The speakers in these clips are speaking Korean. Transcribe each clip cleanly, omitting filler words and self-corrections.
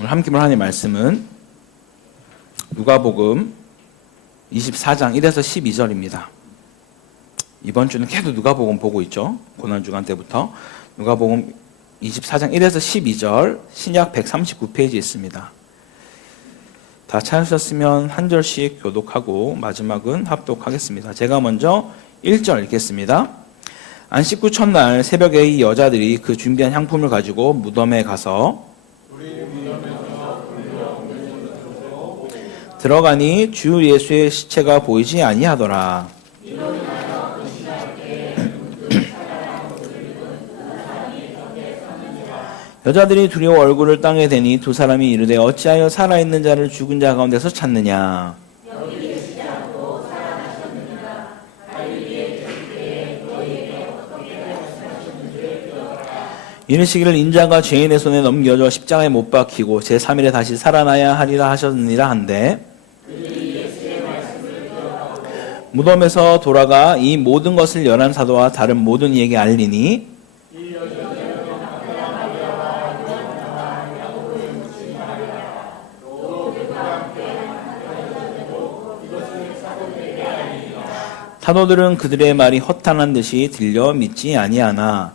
오늘 함께 볼 하나님의 말씀은 누가복음 24장 1에서 12절입니다. 이번 주는 계속 누가복음 보고 있죠. 고난주간 때부터. 누가복음 24장 1에서 12절 신약 139페이지에 있습니다. 다 찾으셨으면 한 절씩 교독하고 마지막은 합독하겠습니다. 제가 먼저 1절 읽겠습니다. 안식 후 첫날 새벽에 이 여자들이 그 준비한 향품을 가지고 무덤에 가서 들어가니 주 예수의 시체가 보이지 아니하더라. 여자들이 두려워 얼굴을 땅에 대니 두 사람이 이르되 어찌하여 살아있는 자를 죽은 자 가운데서 찾느냐. 이르시기를 인자가 죄인의 손에 넘겨져 십자가에 못 박히고 제3일에 다시 살아나야 하리라 하셨느니라 한데, 무덤에서 돌아가 이 모든 것을 열한 사도와 다른 모든 이에게 알리니 사도들은 그들의 말이 허탄한 듯이 들려 믿지 아니하나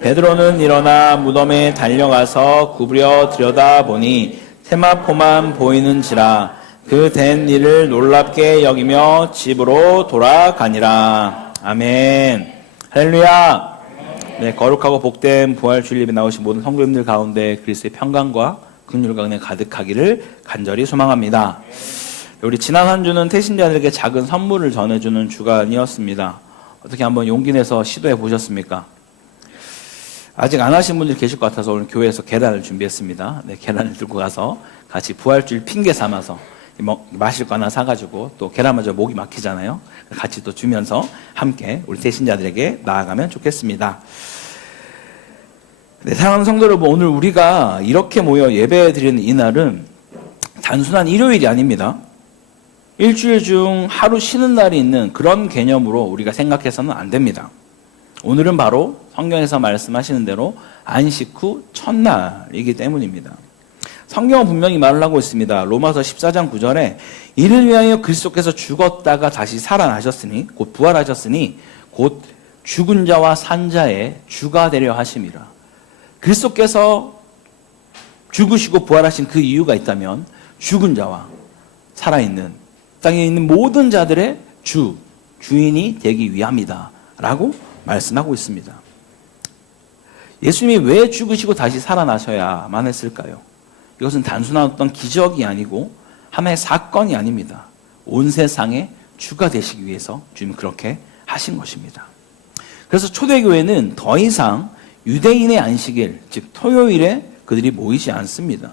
베드로는 일어나 무덤에 달려가서 구부려 들여다보니 세마포만 보이는지라 그 된 일을 놀랍게 여기며 집으로 돌아가니라. 아멘. 할렐루야. 네, 거룩하고 복된 부활 주일 예배 나오신 모든 성도님들 가운데 그리스도의 평강과 긍휼과 은혜 가득하기를 간절히 소망합니다. 우리 지난 한 주는 태신자들에게 작은 선물을 전해주는 주간이었습니다. 어떻게 한번 용기 내서 시도해 보셨습니까? 아직 안 하신 분들 계실 것 같아서 오늘 교회에서 계란을 준비했습니다. 네, 계란을 들고 가서 같이 부활주일 핑계 삼아서 마실 거 하나 사가지고 또 계란마저 목이 막히잖아요. 같이 또 주면서 함께 우리 태신자들에게 나아가면 좋겠습니다. 네, 사랑하는 성도 여러분, 오늘 우리가 이렇게 모여 예배 드리는 이날은 단순한 일요일이 아닙니다. 일주일 중 하루 쉬는 날이 있는 그런 개념으로 우리가 생각해서는 안 됩니다. 오늘은 바로 성경에서 말씀하시는 대로 안식 후 첫날이기 때문입니다. 성경은 분명히 말을 하고 있습니다. 로마서 14장 9절에 이를 위하여 그리스도께서 죽었다가 다시 살아나셨으니 곧 부활하셨으니 곧 죽은 자와 산 자의 주가 되려 하심이라. 그리스도께서 죽으시고 부활하신 그 이유가 있다면 죽은 자와 살아있는 땅에 있는 모든 자들의 주인이 되기 위함이다 라고 말씀하고 있습니다. 예수님이 왜 죽으시고 다시 살아나셔야만 했을까요? 이것은 단순한 어떤 기적이 아니고 하나의 사건이 아닙니다. 온 세상의 주가 되시기 위해서 주님이 그렇게 하신 것입니다. 그래서 초대교회는 더 이상 유대인의 안식일, 즉 토요일에 그들이 모이지 않습니다.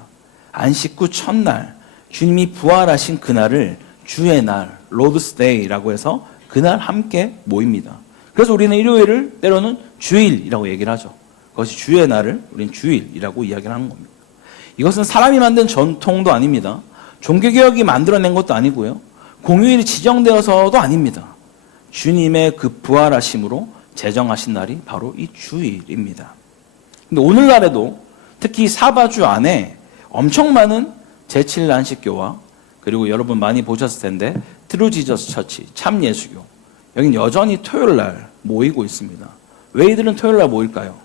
안식 후 첫날, 주님이 부활하신 그날을 주의 날, 로드스 데이라고 해서 그날 함께 모입니다. 그래서 우리는 일요일을 때로는 주일이라고 얘기를 하죠. 그것이 주의 날을 우리는 주일이라고 이야기를 하는 겁니다. 이것은 사람이 만든 전통도 아닙니다. 종교개혁이 만들어낸 것도 아니고요. 공휴일이 지정되어서도 아닙니다. 주님의 그 부활하심으로 제정하신 날이 바로 이 주일입니다. 근데 오늘날에도 특히 사바주 안에 엄청 많은 제7일 안식교와 그리고 여러분 많이 보셨을 텐데 트루 지저스 처치, 참 예수교, 여긴 여전히 토요일날 모이고 있습니다. 왜 이들은 토요일날 모일까요?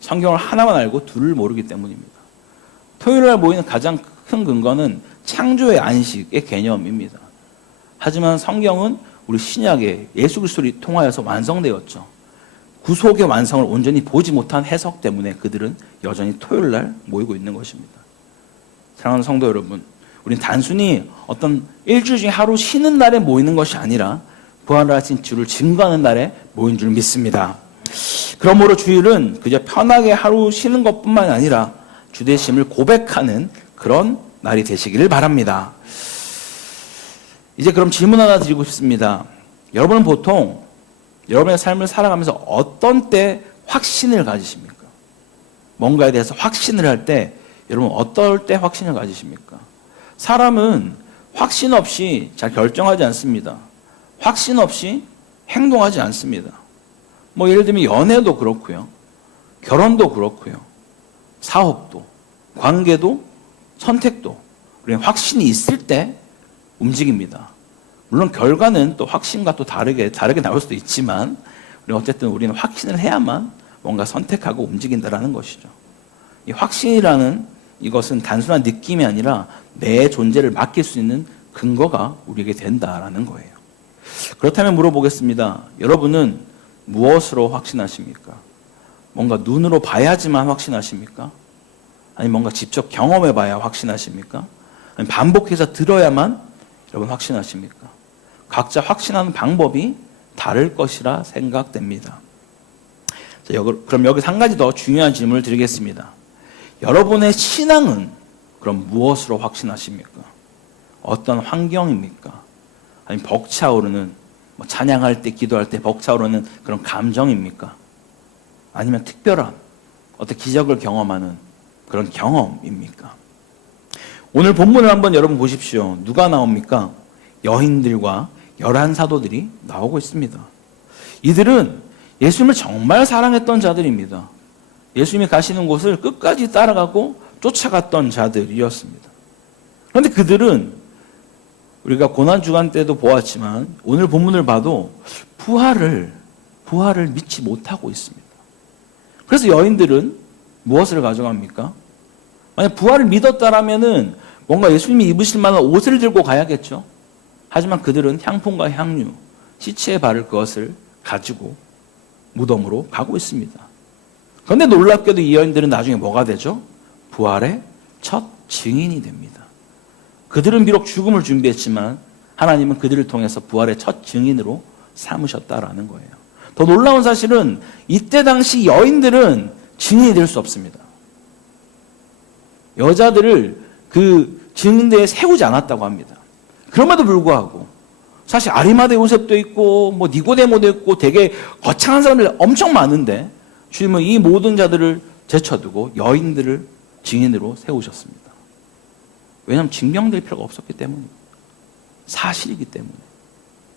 성경을 하나만 알고 둘을 모르기 때문입니다. 토요일날 모이는 가장 큰 근거는 창조의 안식의 개념입니다. 하지만 성경은 우리 신약의 예수 그리스도를 통하여서 완성되었죠. 구속의 완성을 온전히 보지 못한 해석 때문에 그들은 여전히 토요일날 모이고 있는 것입니다. 사랑하는 성도 여러분, 우리는 단순히 어떤 일주일 중에 하루 쉬는 날에 모이는 것이 아니라 부활하신 주를 증거하는 날에 모인 줄 믿습니다. 그러므로 주일은 그저 편하게 하루 쉬는 것뿐만 아니라 주되심을 고백하는 그런 날이 되시기를 바랍니다. 이제 그럼 질문 하나 드리고 싶습니다. 여러분은 보통 여러분의 삶을 살아가면서 어떤 때 확신을 가지십니까? 뭔가에 대해서 확신을 할 때 여러분 어떨 때 확신을 가지십니까? 사람은 확신 없이 잘 결정하지 않습니다. 확신 없이 행동하지 않습니다. 예를 들면 연애도 그렇고요. 결혼도 그렇고요. 사업도, 관계도, 선택도 우리는 확신이 있을 때 움직입니다. 물론 결과는 또 확신과 또 다르게 나올 수도 있지만 어쨌든 우리는 확신을 해야만 뭔가 선택하고 움직인다라는 것이죠. 이 확신이라는 이것은 단순한 느낌이 아니라 내 존재를 맡길 수 있는 근거가 우리에게 된다라는 거예요. 그렇다면 물어보겠습니다. 여러분은 무엇으로 확신하십니까? 뭔가 눈으로 봐야지만 확신하십니까? 아니면 뭔가 직접 경험해 봐야 확신하십니까? 아니면 반복해서 들어야만 여러분 확신하십니까? 각자 확신하는 방법이 다를 것이라 생각됩니다. 그럼 여기서 한 가지 더 중요한 질문을 드리겠습니다. 여러분의 신앙은 그럼 무엇으로 확신하십니까? 어떤 환경입니까? 아니면 벅차오르는 찬양할 때 기도할 때 벅차오르는 그런 감정입니까? 아니면 특별한 어떤 기적을 경험하는 그런 경험입니까? 오늘 본문을 한번 여러분 보십시오. 누가 나옵니까? 여인들과 11사도들이 나오고 있습니다. 이들은 예수님을 정말 사랑했던 자들입니다. 예수님이 가시는 곳을 끝까지 따라가고 쫓아갔던 자들이었습니다. 그런데 그들은 우리가 고난주간 때도 보았지만 오늘 본문을 봐도 부활을 믿지 못하고 있습니다. 그래서 여인들은 무엇을 가져갑니까? 만약 부활을 믿었다라면은 뭔가 예수님이 입으실 만한 옷을 들고 가야겠죠. 하지만 그들은 향품과 향유, 시체에 바를 것을 가지고 무덤으로 가고 있습니다. 그런데 놀랍게도 이 여인들은 나중에 뭐가 되죠? 부활의 첫 증인이 됩니다. 그들은 비록 죽음을 준비했지만 하나님은 그들을 통해서 부활의 첫 증인으로 삼으셨다라는 거예요. 더 놀라운 사실은 이때 당시 여인들은 증인이 될 수 없습니다. 여자들을 그 증인대에 세우지 않았다고 합니다. 그럼에도 불구하고 사실 아리마대 요셉도 있고 니고데모도 있고 되게 거창한 사람들 엄청 많은데 주님은 이 모든 자들을 제쳐두고 여인들을 증인으로 세우셨습니다. 왜냐하면 증명될 필요가 없었기 때문입니다. 사실이기 때문에.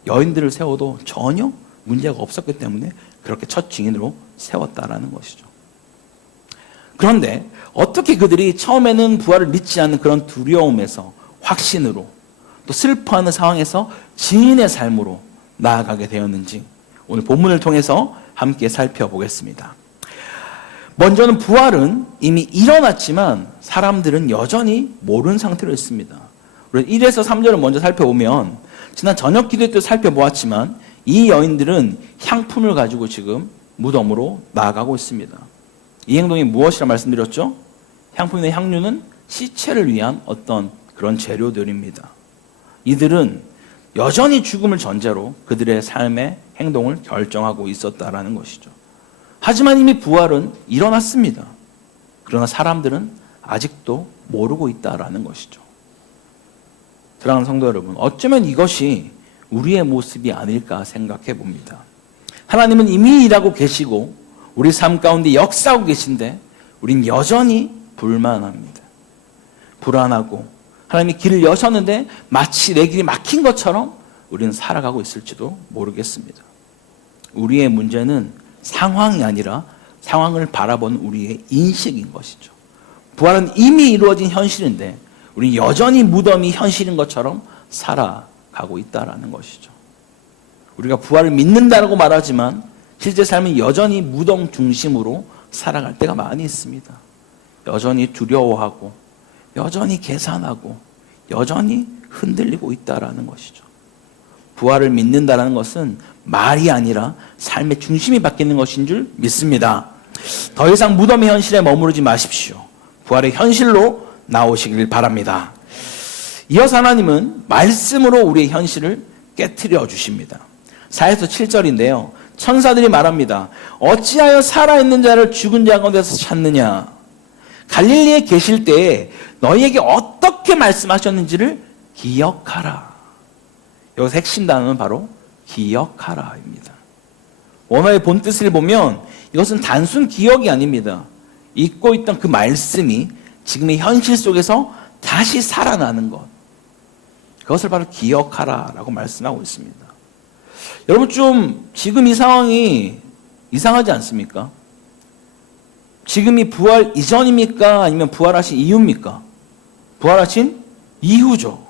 여인들을 세워도 전혀 문제가 없었기 때문에 그렇게 첫 증인으로 세웠다라는 것이죠. 그런데 어떻게 그들이 처음에는 부활을 믿지 않는 그런 두려움에서 확신으로 또 슬퍼하는 상황에서 증인의 삶으로 나아가게 되었는지 오늘 본문을 통해서 함께 살펴보겠습니다. 먼저는 부활은 이미 일어났지만 사람들은 여전히 모르는 상태로 있습니다. 우리 1에서 3절을 먼저 살펴보면 지난 저녁 기도 때 살펴보았지만 이 여인들은 향품을 가지고 지금 무덤으로 나아가고 있습니다. 이 행동이 무엇이라 말씀드렸죠? 향품이나 향유는 시체를 위한 어떤 그런 재료들입니다. 이들은 여전히 죽음을 전제로 그들의 삶의 행동을 결정하고 있었다라는 것이죠. 하지만 이미 부활은 일어났습니다. 그러나 사람들은 아직도 모르고 있다라는 것이죠. 사랑하는 성도 여러분, 어쩌면 이것이 우리의 모습이 아닐까 생각해 봅니다. 하나님은 이미 일하고 계시고 우리 삶 가운데 역사하고 계신데 우린 여전히 불만합니다. 불안하고 하나님이 길을 여셨는데 마치 내 길이 막힌 것처럼 우리는 살아가고 있을지도 모르겠습니다. 우리의 문제는 상황이 아니라 상황을 바라보는 우리의 인식인 것이죠. 부활은 이미 이루어진 현실인데 우리는 여전히 무덤이 현실인 것처럼 살아가고 있다는 것이죠. 우리가 부활을 믿는다고 말하지만 실제 삶은 여전히 무덤 중심으로 살아갈 때가 많이 있습니다. 여전히 두려워하고 여전히 계산하고 여전히 흔들리고 있다는 것이죠. 부활을 믿는다는 것은 말이 아니라 삶의 중심이 바뀌는 것인 줄 믿습니다. 더 이상 무덤의 현실에 머무르지 마십시오. 부활의 현실로 나오시길 바랍니다. 이어서 하나님은 말씀으로 우리의 현실을 깨트려 주십니다. 4에서 7절인데요. 천사들이 말합니다. 어찌하여 살아있는 자를 죽은 자 가운데서 찾느냐. 갈릴리에 계실 때에 너희에게 어떻게 말씀하셨는지를 기억하라. 여기서 핵심 단어는 바로 기억하라입니다. 원어의 본뜻을 보면 이것은 단순 기억이 아닙니다. 잊고 있던 그 말씀이 지금의 현실 속에서 다시 살아나는 것. 그것을 바로 기억하라라고 말씀하고 있습니다. 여러분 좀 지금 이 상황이 이상하지 않습니까? 지금이 부활 이전입니까? 아니면 부활하신 이후입니까? 부활하신 이후죠.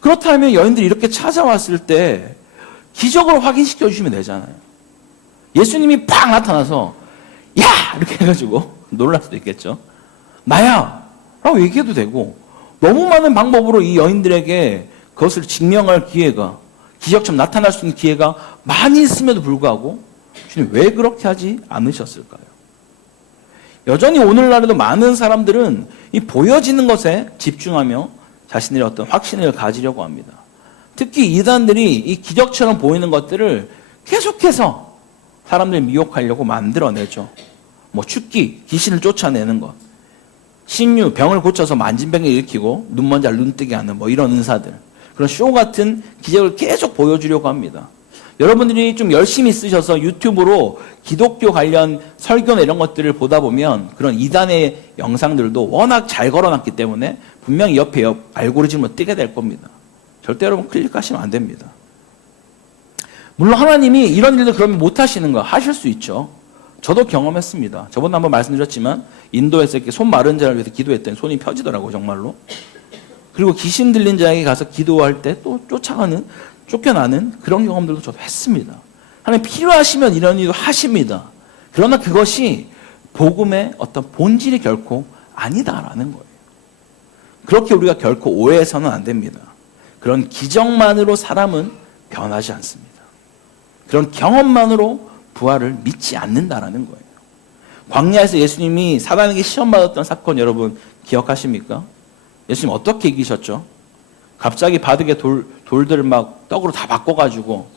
그렇다면 여인들이 이렇게 찾아왔을 때 기적으로 확인시켜 주시면 되잖아요. 예수님이 팍 나타나서 야! 이렇게 해가지고 놀랄 수도 있겠죠. 나야! 라고 얘기해도 되고, 너무 많은 방법으로 이 여인들에게 그것을 증명할 기회가, 기적처럼 나타날 수 있는 기회가 많이 있음에도 불구하고 주님 왜 그렇게 하지 않으셨을까요? 여전히 오늘날에도 많은 사람들은 이 보여지는 것에 집중하며 자신들의 어떤 확신을 가지려고 합니다. 특히 이단들이 이 기적처럼 보이는 것들을 계속해서 사람들을 미혹하려고 만들어내죠. 뭐 축기, 귀신을 쫓아내는 것, 신유, 병을 고쳐서 만진병을 일으키고 눈먼 자를 눈뜨게 하는 뭐 이런 은사들, 그런 쇼 같은 기적을 계속 보여주려고 합니다. 여러분들이 좀 열심히 쓰셔서 유튜브로 기독교 관련 설교나 이런 것들을 보다 보면 그런 이단의 영상들도 워낙 잘 걸어놨기 때문에 분명히 옆에 알고리즘으로 뜨게 될 겁니다. 절대 여러분 클릭하시면 안 됩니다. 물론 하나님이 이런 일들 그러면 못 하시는 거 하실 수 있죠. 저도 경험했습니다. 저번에 한번 말씀드렸지만 인도에서 이렇게 손 마른 자를 위해서 기도했더니 손이 펴지더라고요, 정말로. 그리고 귀신 들린 자에게 가서 기도할 때 또 쫓겨나는 그런 경험들도 저도 했습니다. 하나님 필요하시면 이런 일도 하십니다. 그러나 그것이 복음의 어떤 본질이 결코 아니다라는 거예요. 그렇게 우리가 결코 오해해서는 안 됩니다. 그런 기적만으로 사람은 변하지 않습니다. 그런 경험만으로 부활을 믿지 않는다라는 거예요. 광야에서 예수님이 사단에게 시험받았던 사건 여러분 기억하십니까? 예수님 어떻게 이기셨죠? 갑자기 바둑에 돌들을 막 떡으로 다 바꿔가지고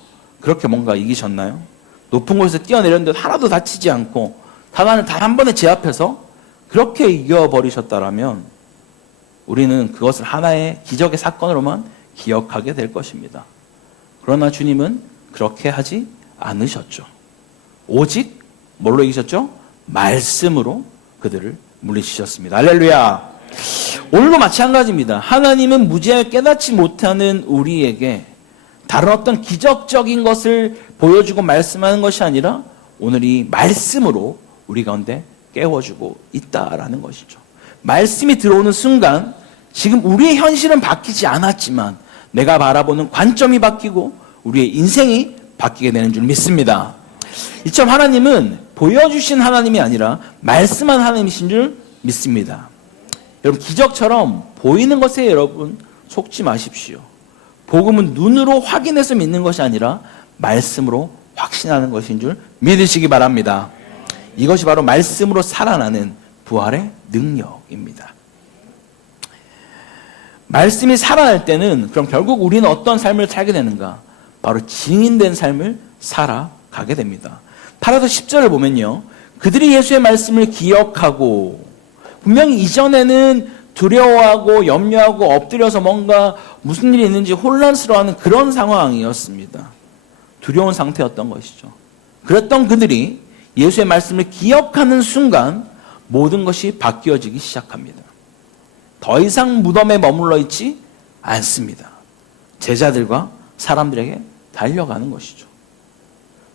그렇게 뭔가 이기셨나요? 높은 곳에서 뛰어내렸는데 하나도 다치지 않고 사단을 단 한 번에 제압해서 그렇게 이겨버리셨다라면 우리는 그것을 하나의 기적의 사건으로만 기억하게 될 것입니다. 그러나 주님은 그렇게 하지 않으셨죠. 오직 뭘로 이기셨죠? 말씀으로 그들을 물리치셨습니다. 할렐루야. 오늘도 마찬가지입니다. 하나님은 무지하게 깨닫지 못하는 우리에게 다른 어떤 기적적인 것을 보여주고 말씀하는 것이 아니라 오늘 이 말씀으로 우리 가운데 깨워주고 있다라는 것이죠. 말씀이 들어오는 순간 지금 우리의 현실은 바뀌지 않았지만 내가 바라보는 관점이 바뀌고 우리의 인생이 바뀌게 되는 줄 믿습니다. 이처럼 하나님은 보여주신 하나님이 아니라 말씀한 하나님이신 줄 믿습니다. 여러분 기적처럼 보이는 것에 여러분 속지 마십시오. 복음은 눈으로 확인해서 믿는 것이 아니라 말씀으로 확신하는 것인 줄 믿으시기 바랍니다. 이것이 바로 말씀으로 살아나는 부활의 능력입니다. 말씀이 살아날 때는 그럼 결국 우리는 어떤 삶을 살게 되는가? 바로 증인된 삶을 살아가게 됩니다. 8에서 10절을 보면요. 그들이 예수의 말씀을 기억하고 분명히 이전에는 두려워하고 염려하고 엎드려서 뭔가 무슨 일이 있는지 혼란스러워하는 그런 상황이었습니다. 두려운 상태였던 것이죠. 그랬던 그들이 예수의 말씀을 기억하는 순간 모든 것이 바뀌어지기 시작합니다. 더 이상 무덤에 머물러 있지 않습니다. 제자들과 사람들에게 달려가는 것이죠.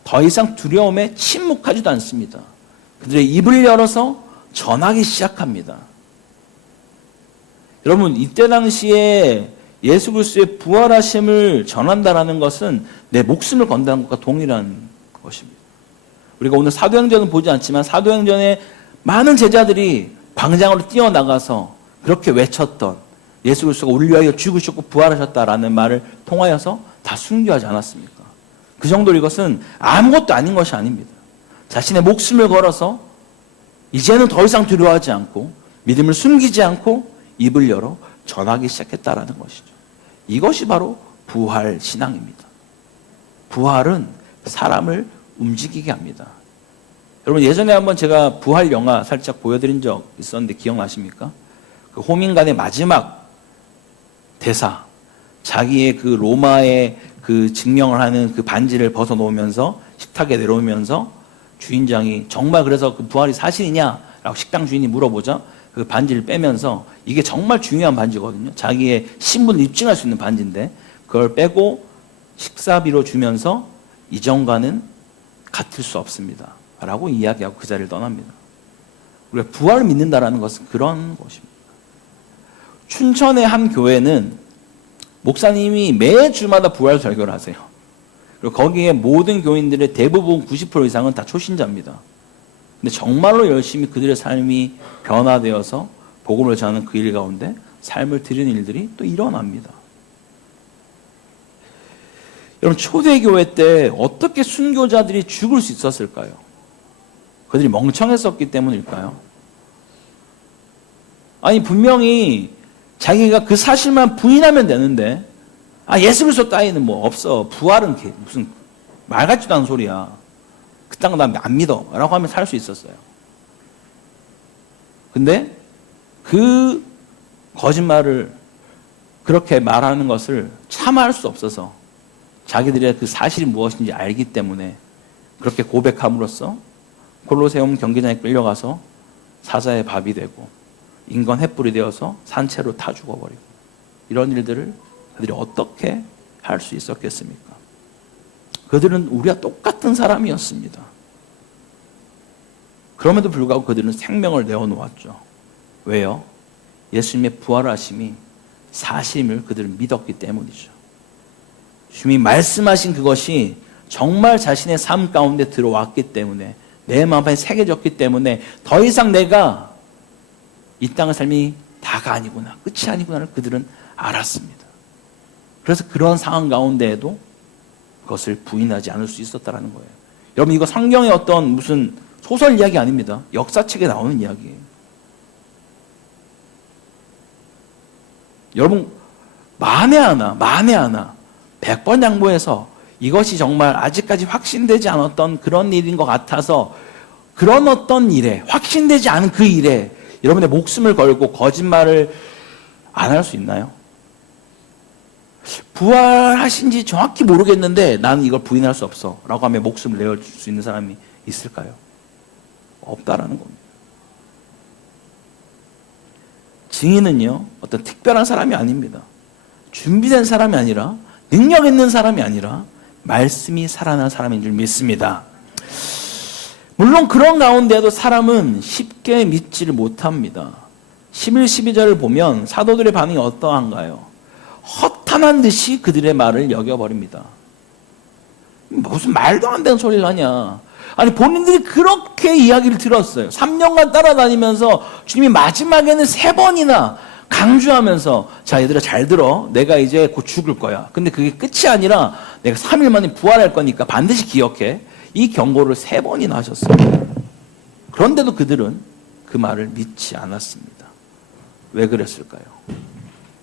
더 이상 두려움에 침묵하지도 않습니다. 그들의 입을 열어서 전하기 시작합니다. 여러분 이때 당시에 예수 그리스도의 부활하심을 전한다라는 것은 내 목숨을 건다는 것과 동일한 것입니다. 우리가 오늘 사도행전은 보지 않지만 사도행전에 많은 제자들이 광장으로 뛰어나가서 그렇게 외쳤던 예수 그리스도가 우리를 위하여 죽으셨고 부활하셨다라는 말을 통하여서 다 순교하지 않았습니까? 그 정도로 이것은 아무것도 아닌 것이 아닙니다. 자신의 목숨을 걸어서 이제는 더 이상 두려워하지 않고 믿음을 숨기지 않고 입을 열어 전하기 시작했다라는 것이죠. 이것이 바로 부활 신앙입니다. 부활은 사람을 움직이게 합니다. 여러분 예전에 한번 제가 부활 영화 살짝 보여드린 적 있었는데 기억나십니까? 그 호민간의 마지막 대사, 자기의 그 로마의 그 증명을 하는 그 반지를 벗어놓으면서 식탁에 내려오면서 주인장이 정말 그래서 그 부활이 사실이냐라고 식당 주인이 물어보자 그 반지를 빼면서 이게 정말 중요한 반지거든요. 자기의 신분을 입증할 수 있는 반지인데 그걸 빼고 식사비로 주면서 이전과는 같을 수 없습니다. 라고 이야기하고 그 자리를 떠납니다. 우리가 부활을 믿는다라는 것은 그런 것입니다. 춘천의 한 교회는 목사님이 매주마다 부활 설교를 하세요. 그리고 거기에 모든 교인들의 대부분 90% 이상은 다 초신자입니다. 근데 정말로 열심히 그들의 삶이 변화되어서 복음을 전하는 그 일 가운데 삶을 드리는 일들이 또 일어납니다. 여러분, 초대교회 때 어떻게 순교자들이 죽을 수 있었을까요? 그들이 멍청했었기 때문일까요? 아니, 분명히 자기가 그 사실만 부인하면 되는데, 예수 그리스도 따위는 뭐 없어. 부활은 무슨 말 같지도 않은 소리야. 그딴 거 나 안 믿어. 라고 하면 살 수 있었어요. 근데 그 거짓말을 그렇게 말하는 것을 참아할 수 없어서 자기들의 그 사실이 무엇인지 알기 때문에 그렇게 고백함으로써 콜로세움 경기장에 끌려가서 사자의 밥이 되고 인간 횃불이 되어서 산채로 타 죽어버리고, 이런 일들을 그들이 어떻게 할 수 있었겠습니까? 그들은 우리와 똑같은 사람이었습니다. 그럼에도 불구하고 그들은 생명을 내어놓았죠. 왜요? 예수님의 부활하심이 사실임을 그들은 믿었기 때문이죠. 주님이 말씀하신 그것이 정말 자신의 삶 가운데 들어왔기 때문에, 내 마음에 새겨졌기 때문에 더 이상 내가 이 땅의 삶이 다가 아니구나, 끝이 아니구나를 그들은 알았습니다. 그래서 그런 상황 가운데에도 그것을 부인하지 않을 수 있었다는 거예요. 여러분, 이거 성경의 어떤 무슨 소설 이야기 아닙니다. 역사책에 나오는 이야기예요. 여러분, 만에 하나 100번 양보해서 이것이 정말 아직까지 확신되지 않았던 그런 일인 것 같아서 그런 어떤 일에, 확신되지 않은 그 일에 여러분의 목숨을 걸고 거짓말을 안 할 수 있나요? 부활하신지 정확히 모르겠는데 나는 이걸 부인할 수 없어 라고 하면 목숨을 내줄 수 있는 사람이 있을까요? 없다라는 겁니다. 증인은요, 어떤 특별한 사람이 아닙니다. 준비된 사람이 아니라, 능력 있는 사람이 아니라 말씀이 살아난 사람인 줄 믿습니다. 물론 그런 가운데도 사람은 쉽게 믿지를 못합니다. 11, 12절을 보면 사도들의 반응이 어떠한가요? 허탄한 듯이 그들의 말을 여겨버립니다. 무슨 말도 안 되는 소리를 하냐. 아니, 본인들이 그렇게 이야기를 들었어요. 3년간 따라다니면서 주님이 마지막에는 3번이나 강조하면서, 자, 얘들아 잘 들어. 내가 이제 곧 죽을 거야. 근데 그게 끝이 아니라 내가 3일 만에 부활할 거니까 반드시 기억해. 이 경고를 3번이나 하셨어요. 그런데도 그들은 그 말을 믿지 않았습니다. 왜 그랬을까요?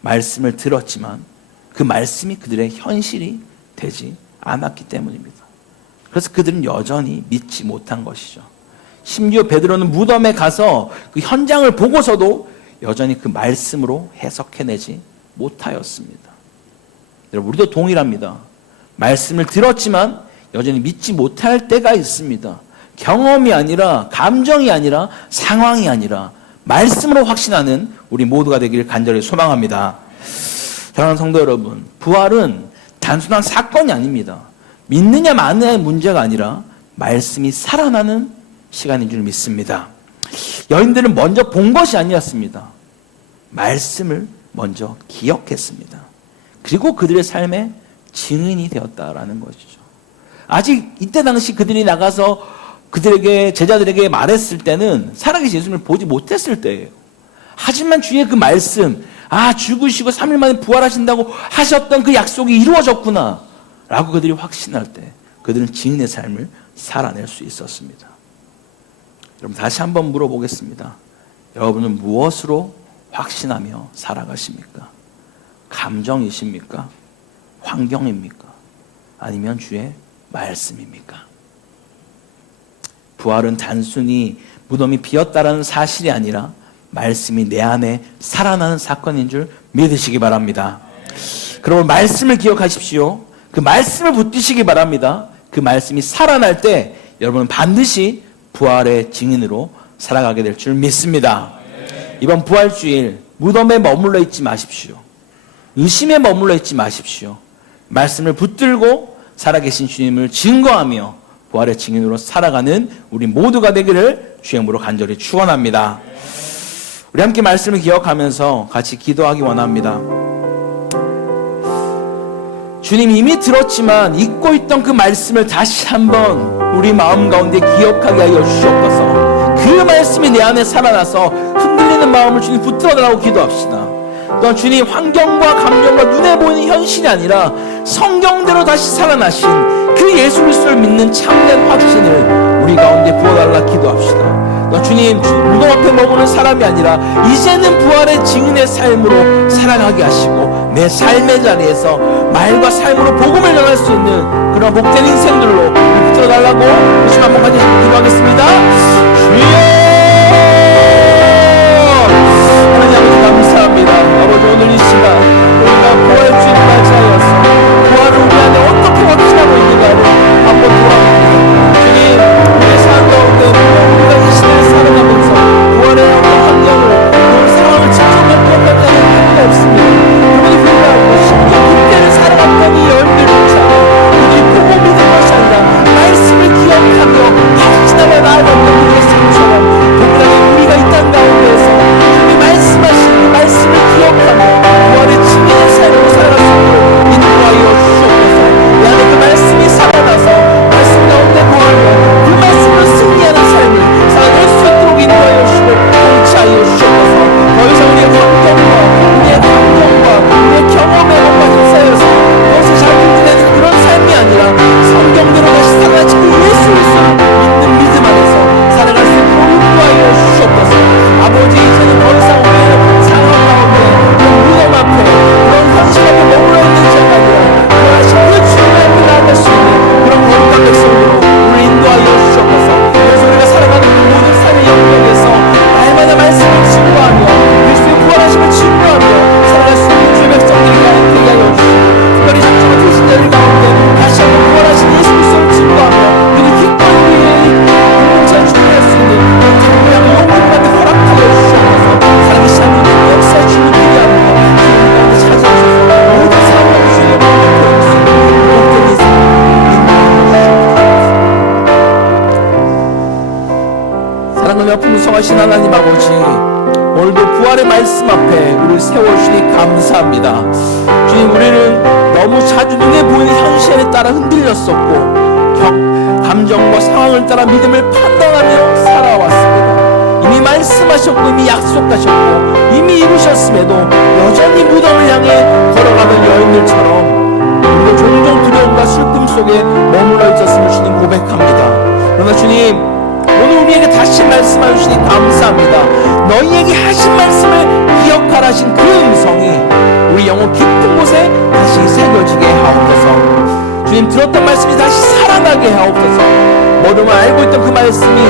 말씀을 들었지만 그 말씀이 그들의 현실이 되지 않았기 때문입니다. 그래서 그들은 여전히 믿지 못한 것이죠. 심지어 베드로는 무덤에 가서 그 현장을 보고서도 여전히 그 말씀으로 해석해내지 못하였습니다. 여러분, 우리도 동일합니다. 말씀을 들었지만 여전히 믿지 못할 때가 있습니다. 경험이 아니라, 감정이 아니라, 상황이 아니라 말씀으로 확신하는 우리 모두가 되기를 간절히 소망합니다. 사랑하는 성도 여러분, 부활은 단순한 사건이 아닙니다. 믿느냐 마느냐의 문제가 아니라 말씀이 살아나는 시간인 줄 믿습니다. 여인들은 먼저 본 것이 아니었습니다. 말씀을 먼저 기억했습니다. 그리고 그들의 삶의 증인이 되었다라는 것이죠. 아직 이때 당시 그들이 나가서 그들에게, 제자들에게 말했을 때는 살아계신 예수님을 보지 못했을 때예요. 하지만 주의 그 말씀, 죽으시고 3일 만에 부활하신다고 하셨던 그 약속이 이루어졌구나 라고 그들이 확신할 때 그들은 증인의 삶을 살아낼 수 있었습니다. 여러분, 다시 한번 물어보겠습니다. 여러분은 무엇으로 확신하며 살아가십니까? 감정이십니까? 환경입니까? 아니면 주의 말씀입니까? 부활은 단순히 무덤이 비었다라는 사실이 아니라 말씀이 내 안에 살아나는 사건인 줄 믿으시기 바랍니다. 그러면 말씀을 기억하십시오. 그 말씀을 붙드시기 바랍니다. 그 말씀이 살아날 때 여러분은 반드시 부활의 증인으로 살아가게 될 줄 믿습니다. 이번 부활주일 무덤에 머물러 있지 마십시오. 의심에 머물러 있지 마십시오. 말씀을 붙들고 살아계신 주님을 증거하며 부활의 증인으로 살아가는 우리 모두가 되기를 주의 이름으로 간절히 축원합니다. 우리 함께 말씀을 기억하면서 같이 기도하기 원합니다. 주님, 이미 들었지만 잊고 있던 그 말씀을 다시 한번 우리 마음 가운데 기억하게 하여 주시옵소서. 그 말씀이 내 안에 살아나서 흔들리는 마음을 주님 붙들어달라고 기도합시다. 또한 주님, 환경과 감정과 눈에 보이는 현실이 아니라 성경대로 다시 살아나신 그 예수 그리스도를 믿는 참된 확신을 우리 가운데 부어달라 기도합시다. 또한 주님, 무덤 앞에 머무는 사람이 아니라 이제는 부활의 증인의 삶으로 살아가게 하시고 내 삶의 자리에서 말과 삶으로 복음을 전할 수 있는 그런 복된 인생들로 붙들어달라고 주님 한번 같이 기도하겠습니다. 주여! 하나님 아버지 감사합니다. 아버지, 오늘 이 시간 우리가 부활의 주님을 맞이하여서 부활을 우리 안에 어떻게 확신하고 있는가를 한번 도와줍니다. 주님, 우리의 삶 가운데 우리가 이 시대를 살아가면서 부활의 어떤 환경을, 그 상황을 직접 겪어가지 않은 이유가 없습니다. 그분이 불구하고 심지어 그때를 살아갔던 이 열들조차 그들이 보고 믿은 것이 아니라 말씀을 기억하며 확신하며 나아갔던 우리의 삶처럼 동일하게 우리가 이 땅 가운데에서 주님이 말씀하신 그 말씀을 기억하며 부활의 증인의 삶으로 살아갈 수 있도록 인도하여 주시옵소서. 이 안에 그 말씀이 살아나서 말씀 가운데 거하며 그 말씀을 승리하는 삶을 살아낼 수 있도록 인도하여 주시고 통치하여 주시옵소서. 더 이상 우리의 환경과 우리의 감정과 우리의 경험에 뭔가 휩싸여서 그것을 잘 분별하는 그런 삶이 아니라 성경대로 다시 살아나신 그 예수 그리스도를 믿는 믿음 안에서 살아갈 수 있도록 인도하여 주시옵소서. 아버지, 이제는 더 이상 우리의 상황 가운데 그런 무덤 앞에 그런 현실 앞에 머물러 있는 자가 아니라 그러하신 그 주님 앞에 나아갈 수 있는 그런 거룩한 백성으로 우리 인도하여 주시옵소서. 그래서 우리가 살아가는 그 모든 삶의 영역에서 날마다 말씀을 증거하며 그리스도의 부활하심을 증거하며 살아갈 수 있는 주의 백성들이 되게 하여 주시옵소서. 특별히 작정한 대신자들 가운데 다시 한번 부활하신 예수 그리스도를 증거하며 그들 기꺼이 우리의 공동체에 준비할 수 있는 그 장부양을 용기받는 허락하여 주시옵소서. 살아계신 하나님 역사의 주님 기대합니다. 주님 가운데 찾아오셔서 모든 사람을 주의 마음에 보여주시는 복된 인생 사랑하며 풍성하신 하나님 아버지, 오늘도 부활의 말씀 앞에 우리를 세워주시니 감사합니다. 주님, 우리는 너무 자주 눈에 보이는 현실에 따라 흔들렸었고 감정과 상황을 따라 믿음을 판단하며 살아왔습니다. 이미 말씀하셨고 이미 약속하셨고 이미 이루셨음에도 여전히 무덤을 향해 걸어가는 여인들처럼 우리도 종종 두려움과 슬픔 속에 머물러 있었음을 주님 고백합니다. 그러나 주님, 오늘 우리에게 다시 말씀해 주시니 감사합니다. 너희에게 하신 말씀을 기억하라 하신 그 음성이 우리 영혼 깊은 곳에 다시 새겨지게 하옵소서. 주님, 들었던 말씀이 다시 살아나게 하옵소서. 머리만 알고 있던 그 말씀이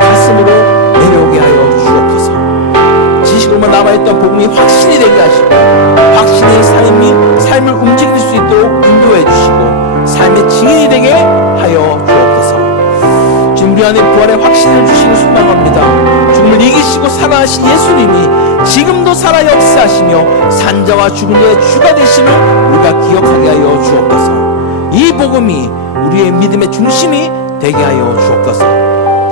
가슴으로 내려오게 하여 주옵소서. 지식으로만 남아있던 복음이 확신이 되게 하시고 확신의 삶을 움직일 수 있도록 인도해 주시고 삶의 증인이 되게 하여 주옵소서. 지금 우리 안에 부활의 확신을 주시기 소망합니다. 죽음을 이기시고 살아나신 예수님이 지금도 살아 역사하시며 산자와 죽은 자의 주가 되심을 우리가 기억하게 하여 주옵소서. 이 복음이 우리의 믿음의 중심이 되게 하여 주옵소서.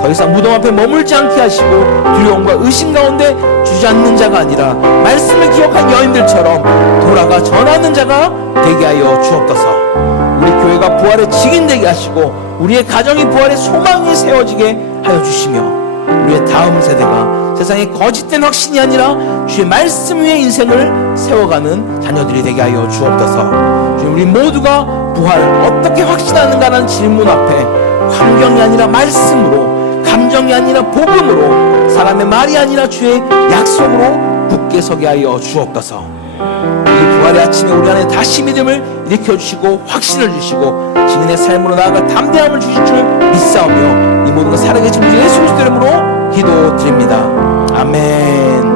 더 이상 무덤 앞에 머물지 않게 하시고 두려움과 의심 가운데 주저앉는 자가 아니라 말씀을 기억한 여인들처럼 돌아가 전하는 자가 되게 하여 주옵소서. 우리 교회가 부활의 증인 되게 하시고 우리의 가정이 부활의 소망이 세워지게 하여 주시며 우리의 다음 세대가 세상의 거짓된 확신이 아니라 주의 말씀 위에 인생을 세워가는 자녀들이 되게 하여 주옵소서. 주님, 우리 모두가 부활 어떻게 확신하는가라는 질문 앞에 환경이 아니라 말씀으로, 감정이 아니라 복음으로, 사람의 말이 아니라 주의 약속으로 굳게 서게 하여 주옵소서. 이 부활의 아침에 우리 안에 다시 믿음을 일으켜주시고 확신을 주시고 증인의 삶으로 나아가 담대함을 주실 줄 믿사오며 이 모든 것 살아계신 주 예수 그리스도 이름으로 기도드립니다. 아멘.